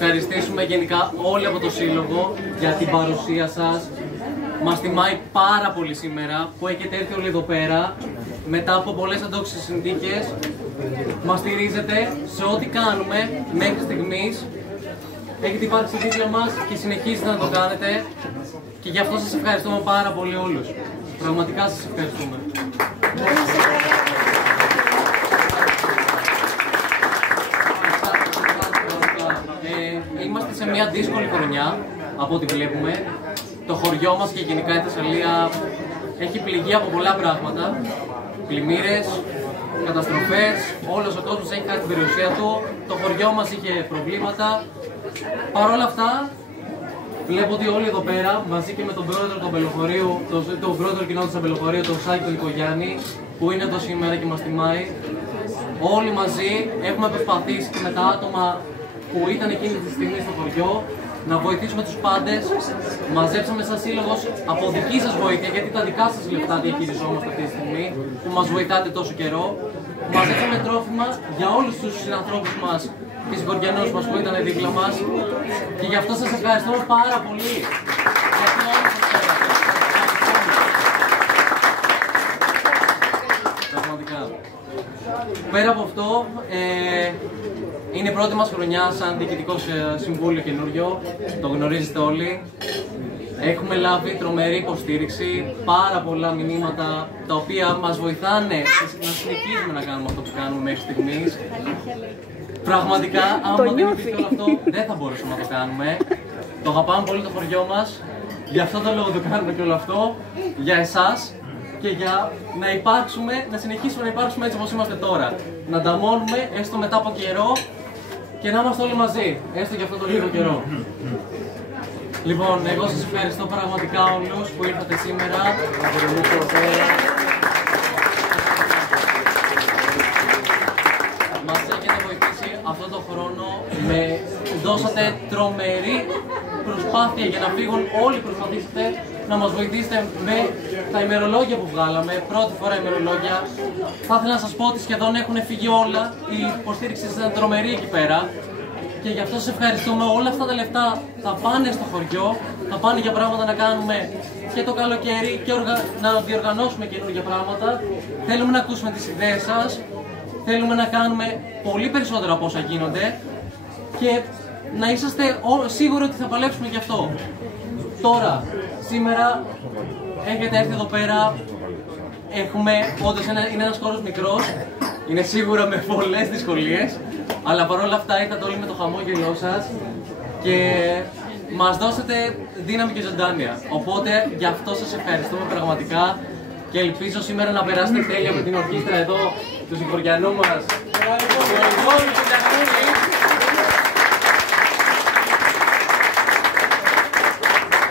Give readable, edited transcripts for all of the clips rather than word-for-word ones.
ευχαριστήσουμε γενικά όλοι από το Σύλλογο για την παρουσία σας. Μας τιμάει πάρα πολύ σήμερα που έχετε έρθει όλοι εδώ πέρα μετά από πολλές αντόξεις συνθήκες. Μας στηρίζετε σε ό,τι κάνουμε μέχρι στιγμής. Έχετε υπάρξει δίπλα μας και συνεχίζετε να το κάνετε και γι' αυτό σας ευχαριστούμε πάρα πολύ όλους. Πραγματικά σας ευχαριστούμε. Είμαστε σε μια δύσκολη χρονιά από ό,τι βλέπουμε. Το χωριό μας και γενικά η Θεσσαλία έχει πληγεί από πολλά πράγματα. Πλημμύρες, καταστροφές, όλος ο κόσμος έχει χάσει την περιουσία του. Το χωριό μας είχε προβλήματα. Παρ' όλα αυτά, βλέπω ότι όλοι εδώ πέρα, μαζί και με τον πρόεδρο του Αμπελοχωρίου, τον πρόεδρο κοινότητας του Αμπελοχωρίου, τον Σάκη τον Νικογιάννη, που είναι εδώ σήμερα και μας τιμάει, όλοι μαζί έχουμε προσπαθήσει και με τα άτομα που ήταν εκείνη τη στιγμή στο χωριό να βοηθήσουμε τους πάντες. Μαζέψαμε σαν σύλλογος από δική σας βοήθεια, γιατί τα δικά σας λεφτά διαχειριζόμαστε αυτή τη στιγμή, που μας βοηθάτε τόσο καιρό. Μαζέψαμε τρόφιμα για όλους τους συνανθρώπους μας και συγχωριανούς μας που ήταν δίπλα μας και γι' αυτό σας ευχαριστούμε πάρα πολύ. Πραγματικά. Πέρα από αυτό, είναι η πρώτη μας χρονιά σαν διοικητικό συμβούλιο καινούριο, το γνωρίζετε όλοι. Έχουμε λάβει τρομερή υποστήριξη, πάρα πολλά μηνύματα τα οποία μας βοηθάνε να συνεχίζουμε να κάνουμε αυτό που κάνουμε μέχρι στιγμής. Πραγματικά, άμα δεν υπήρχε όλο αυτό, δεν θα μπορούσαμε να το κάνουμε. Το αγαπάμε πολύ το χωριό μας, γι' αυτό το λόγο το κάνουμε και όλο αυτό, για εσάς και για να υπάρξουμε, να συνεχίσουμε να υπάρξουμε έτσι όπως είμαστε τώρα. Να ανταμώνουμε έστω μετά από καιρό και να είμαστε όλοι μαζί, έστω και αυτό το λίγο καιρό. Λοιπόν, εγώ σας ευχαριστώ πραγματικά όλους που ήρθατε σήμερα. Μας έχετε βοηθήσει αυτό το χρόνο, δώσατε τρομερή προσπάθεια για να φύγουν όλοι, προσπαθήσατε να μας βοηθήσετε με τα ημερολόγια που βγάλαμε, πρώτη φορά ημερολόγια. Θα ήθελα να σας πω ότι σχεδόν έχουν φύγει όλα, η υποστήριξη σας ήταν τρομερή εκεί πέρα και γι' αυτό σας ευχαριστούμε. Όλα αυτά τα λεφτά θα πάνε στο χωριό, θα πάνε για πράγματα να κάνουμε και το καλοκαίρι και να διοργανώσουμε καινούργια πράγματα. Θέλουμε να ακούσουμε τις ιδέες σας, θέλουμε να κάνουμε πολύ περισσότερα από όσα γίνονται και να είσαστε σίγουροι ότι θα παλέψουμε γι' αυτό. Τώρα, σήμερα έχετε έρθει εδώ πέρα, όντως είναι ένας χώρος μικρός, είναι σίγουρα με πολλές δυσκολίες, αλλά παρόλα αυτά ήρθατε όλοι με το χαμόγελό σας και μας δώσατε δύναμη και ζωντάνια. Οπότε γι' αυτό σας ευχαριστούμε πραγματικά και ελπίζω σήμερα να περάσετε τέλεια με την ορχήστρα εδώ, του συγχωριανού μας.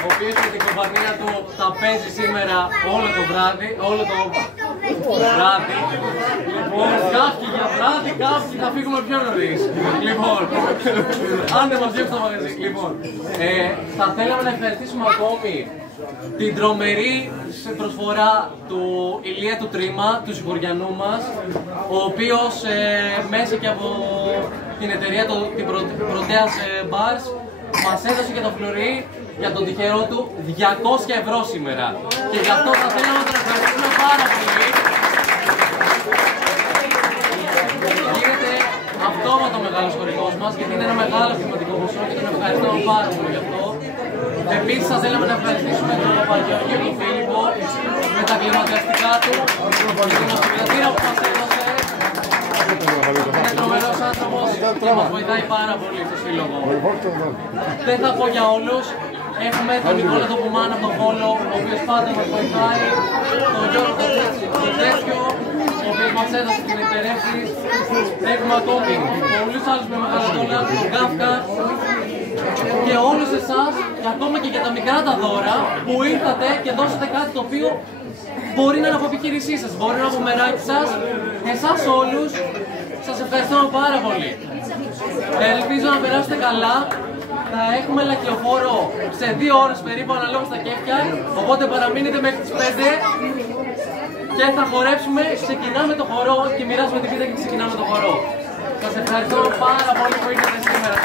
Ο οποίος με την κομπανία του θα παίζει σήμερα όλο το βράδυ. Λοιπόν, κάποιοι για βράδυ, κάποιοι θα φύγουμε πιο νωρίς. Λοιπόν, αν δεν μας διώξει το μαγαζί. Λοιπόν, θα θέλαμε να ευχαριστήσουμε ακόμη την τρομερή προσφορά του Ηλία του Τρίμα, του συγχωριανού μας, ο οποίος μέσα και από την εταιρεία την Πρωτέας Bars μας έδωσε και το φλουρί για τον τυχερό του 200 ευρώ σήμερα. Και γι' αυτό θα θέλαμε να τον ευχαριστούμε πάρα πολύ. Γίνεται αυτόματο μεγάλος χορηγός μας, γιατί είναι ένα μεγάλο χρηματικό ποσό και τον ευχαριστούμε πάρα πολύ γι' αυτό. Επίσης θα θέλαμε να ευχαριστήσουμε τον Παπαγεωργίου τον Φίλιππο με τα κλιματιαστικά του και την αυτοκρατήρα που μας έδωσε. Είναι τρομερός άνθρωπος και μας βοηθάει πάρα πολύ στο σύλλογο. Δεν θα πω για όλους. Έχουμε τον Νικόλα τον Πουμάνα από τον Βόλο, ο οποίος πάντα μας βοηθάει. Τον Γιώργο τον Τέτοιο, ο οποίος μας έδωσε την εκπαιδεύση. Έχουμε ακόμη πολλούς άλλους με μεγάλα δόλα, τον Γκάφκα. Και όλους εσάς, και ακόμα και για τα μικρά τα δώρα, που ήρθατε και δώσατε κάτι το οποίο μπορεί να είναι από επιχείρησή σας, μπορεί να είναι από μεράκι σας. Εσάς όλους, σας ευχαριστώ πάρα πολύ. Ελπίζω να περάσετε καλά. Θα έχουμε λαχιοφόρο σε 2 ώρες περίπου αναλόγως στα κέφια, οπότε παραμείνετε μέχρι τις 5 και θα χορέψουμε, ξεκινάμε το χορό και μοιράζουμε την πίτα και ξεκινάμε το χορό. Σας ευχαριστώ πάρα πολύ που ήρθατε σήμερα.